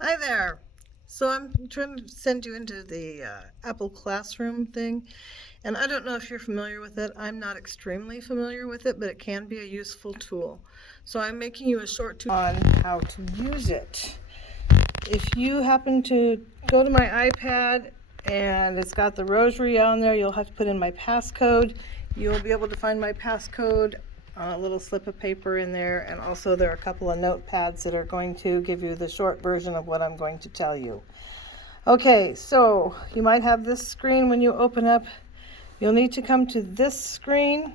Hi there. So I'm trying to send you into the Apple Classroom thing, and I don't know if you're familiar with it. I'm not extremely familiar with it, but it can be a useful tool. So I'm making you a short tutorial on how to use it. If you happen to go to my iPad and it's got the rosary on there, you'll have to put in my passcode. You'll be able to find my passcode on a little slip of paper in there, and also there are a couple of notepads that are going to give you the short version of what I'm going to tell you. Okay, so you might have this screen when you open up. You'll need to come to this screen,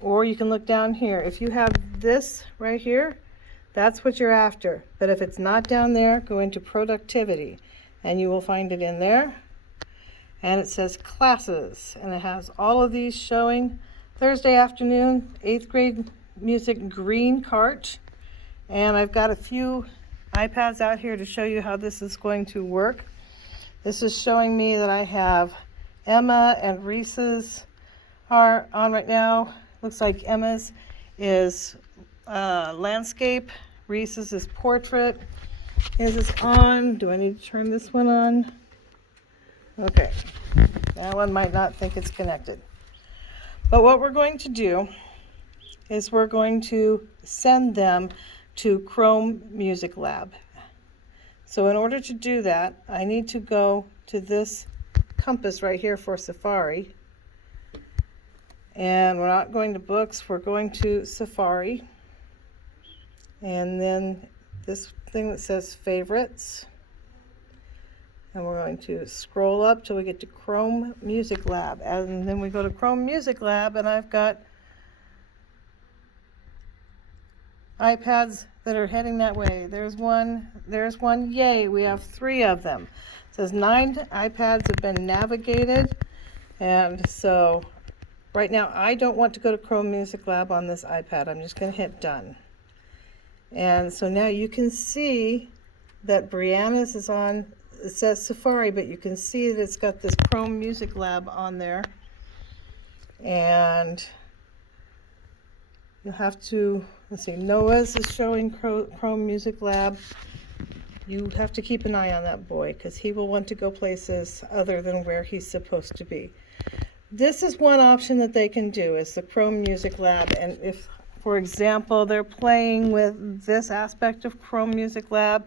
or you can look down here. If you have this right here, that's what you're after. But if it's not down there, go into productivity and you will find it in there. And it says classes, and it has all of these showing. Thursday afternoon, 8th grade music green cart. And I've got a few iPads out here to show you how this is going to work. This is showing me that I have Emma and Reese's are on right now. Looks like Emma's is landscape, Reese's is portrait. Is this on? Do I need to turn this one on? Okay, that one might not think it's connected. But what we're going to do is we're going to send them to Chrome Music Lab. So in order to do that, I need to go to this compass right here for Safari. And we're not going to books, we're going to Safari. And then this thing that says favorites. And we're going to scroll up till we get to Chrome Music Lab. And then we go to Chrome Music Lab, and I've got iPads that are heading that way. There's one, yay, we have 3 of them. It says 9 iPads have been navigated. And so right now I don't want to go to Chrome Music Lab on this iPad. I'm just going to hit done. And so now you can see that Brianna's is on, it says Safari, but you can see that it's got this Chrome Music Lab on there. And you'll have to, let's see, Noah's is showing Chrome Music Lab. You have to keep an eye on that boy because he will want to go places other than where he's supposed to be. This is one option that they can do, is the Chrome Music Lab. And if, for example, they're playing with this aspect of Chrome Music Lab,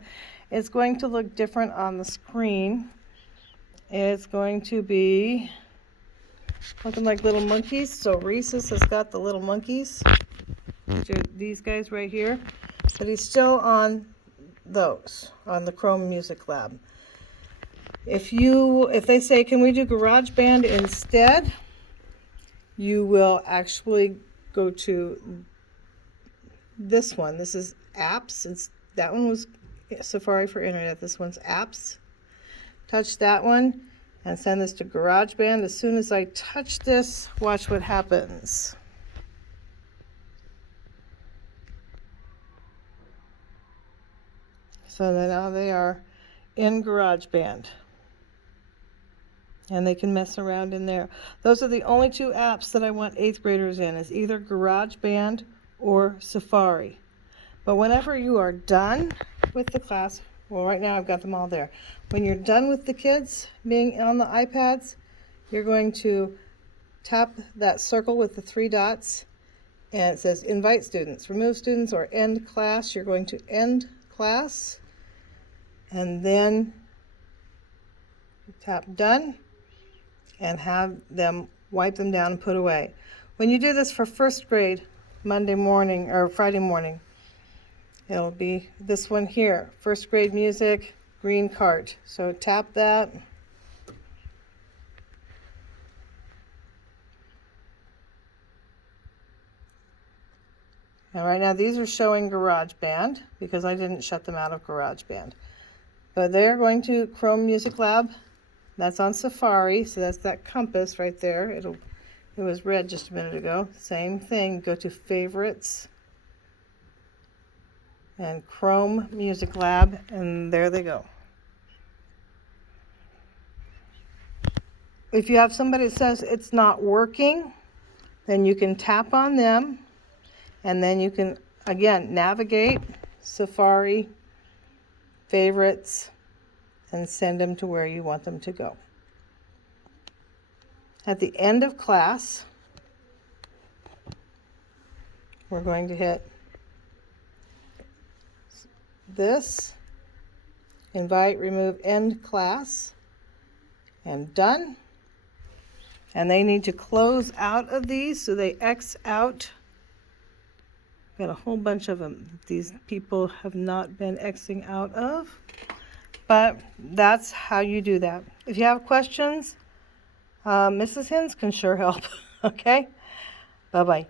it's going to look different on the screen. It's going to be looking like little monkeys. So Reese's has got the little monkeys, which are these guys right here. But he's still on those, on the Chrome Music Lab. If they say, can we do GarageBand instead? You will actually go to this one. This is apps. That one was Safari for internet. This one's apps. Touch that one and send this to GarageBand. As soon as I touch this, watch what happens. So now they are in GarageBand. And they can mess around in there. Those are the only 2 apps that I want 8th graders in, is either GarageBand or Safari. But whenever you are done with the class, well, right now I've got them all there. When you're done with the kids being on the iPads, you're going to tap that circle with the 3 dots, and it says invite students, remove students, or end class. You're going to end class, and then tap done and have them wipe them down and put away. When you do this for 1st grade, Monday morning or Friday morning, it'll be this one here, 1st grade music, green cart. So tap that. And right now these are showing GarageBand because I didn't shut them out of GarageBand. But they're going to Chrome Music Lab. That's on Safari, so that's that compass right there. It was red just a minute ago. Same thing, go to favorites and Chrome Music Lab, and there they go. If you have somebody that says it's not working, then you can tap on them, and then you can, again, navigate Safari, favorites, and send them to where you want them to go. At the end of class, we're going to hit this, invite, remove, end class, and done. And they need to close out of these, so they X out. Got a whole bunch of them these people have not been Xing out of, but that's how you do that. If you have questions, Mrs. Hens can sure help. Okay, bye-bye.